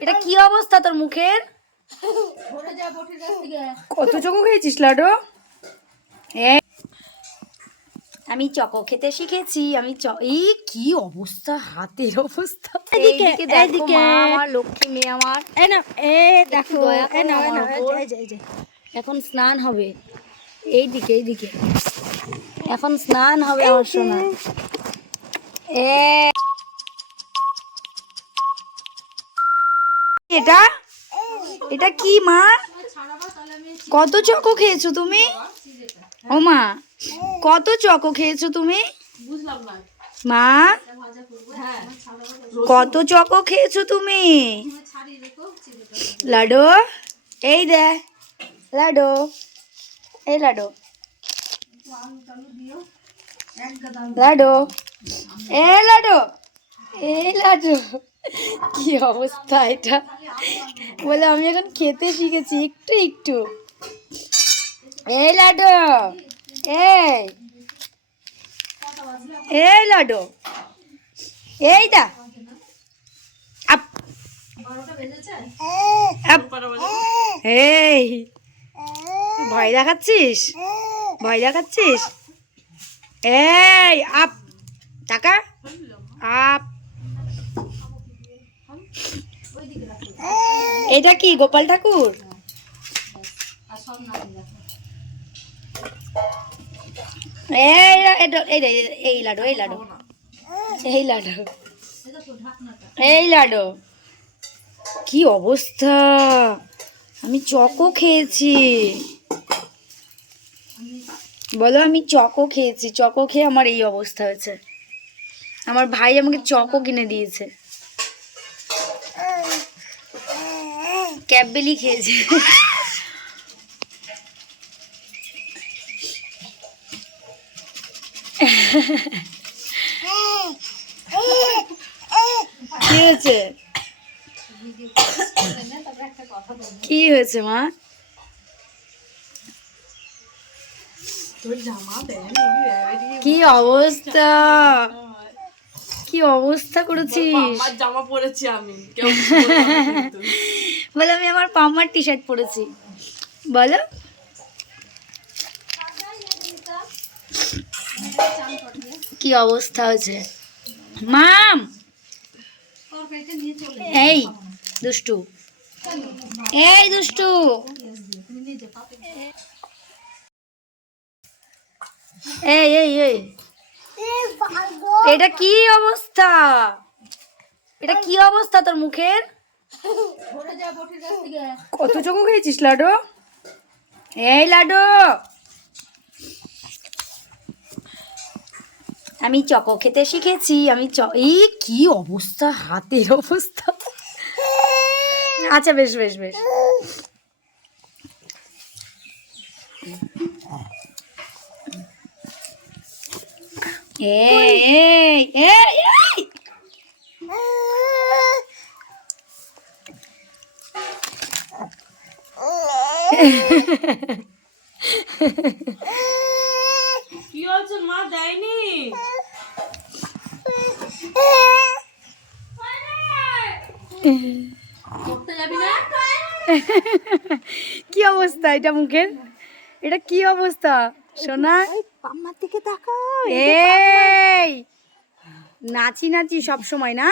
এটা কি অবস্থা তোর মুখের? কত চকো খেয়েছিস লাডো আমি চকো খেতে শিখেছি আমি চ এই কি অবস্থা হাতের অবস্থা। এদিকে, এদিকে। আমার লক্ষ্মী মেয়ে আমার। এই না এ দেখো এই উপর। এই যে, এখন স্নান হবে। এইদিকে এইদিকে। এখন স্নান হবে আমার সোনা। এ এটা? এটা কি, মা? কত চকো খেয়েছো তুমি? ও মা, কত চকো খেয়েছো তুমি? মা, কত চকো খেয়েছো তুমি? লাডো, এই দে, লাডো, এই লাডো। লাডো এ লাডো। এই লাডো কি অবস্থা এটা? বলে আমি এখন খেতে শিখেছি, একটু একটু। এই লাডো এই। এই লাডো এই দা। আপ। এই। ভয় দেখাচ্ছিস? ভয় দেখাচ্ছিস? এই, আপ। টাকা? আপ। এটা কি, গোপাল ঠাকুর? এই লাডু এই লাডু। এই লাডু। এই লাডু। কি অবস্থা? আমি চকো খেয়েছি। বলো, আমি চকো খেয়েছি। চকো খেয়ে আমার এই অবস্থা হয়েছে। আমার ভাই আমাকে চকো কিনে দিয়েছে। ক্যাববেলি খেয়েছে। কি হয়েছে? কি হয়েছে মা? কি অবস্থা? কি অবস্থা করেছিস? জামা পরেছি আমি। বলে আমি আমার পাম্মার টি শার্ট পরেছি। বলো। কি অবস্থা হয়েছে? মাম! এই দুষ্টু। এই দুষ্টু। এই এই এই। এটা কি অবস্থা? এটা কি অবস্থা তোর মুখের? কত চকো খেয়েছিস লাডো এই লাডো আমি চকো খেতে শিখেছি আমি চ এই কি অবস্থা হাতের অবস্থা। আচ্ছা বেশ বেশ বেশ। এই এই এই এই কি হয়েছে মা? দেয়নি। কি অবস্থা এটা মুখের? এটা কি অবস্থা? সোনা। পাম্মার দিকে তাকাও এই নাচি নাচি সব সময় না?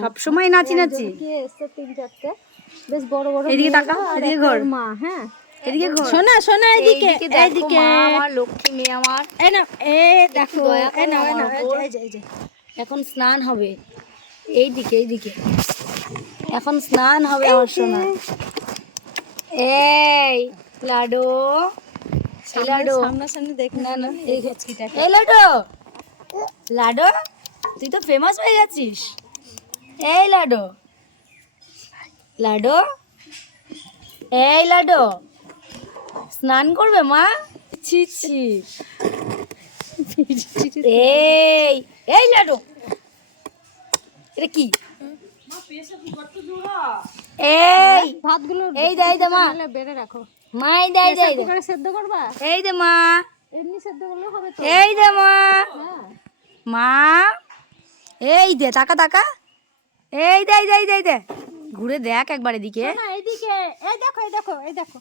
সব সময় নাচি নাচি। তিন চারটে। বেশ বড় বড় এদিকে মেয়ে তাকা, গো, আর এদিকে ঘোর। মা হ্যাঁ? এদিকে ঘোর। শোনা শোনা এদিকে এদিকে। আমার লক্ষ্মী মেয়ে আমার। এই না এ দেখো দয়া করো এই নাও, এই আমার নাও, এই যে, এই যে, এই যে। এখন স্নান হবে। এইদিকে এইদিকে। এখন স্নান হবে আমার সোনা। এই লাডো। লাডো সামনাসামনি দেখ না না এই এই লাডো লাডো? তুই তো ফেমাস হয়ে গেছিস এই লাডো। লাডো? এই লাডো। স্নান করবে মা? ছি ছি। এই এই লাডো। এটা কি? এই ভাতগুলো এই দে এই দে মা। বেড়ে রাখো। এই দে এই দে এই দে। কুকারে সেদ্ধ করবা? এই দে মা। এমনি সেদ্ধ করলেও হবে তো। এই দে মা। মা। এই দে টাকা তাকা। এই দে এই দে এই দে, ঘুরে দেখ একবার এদিকে। না এইদিকে এই দেখো এই দেখো এই দেখো।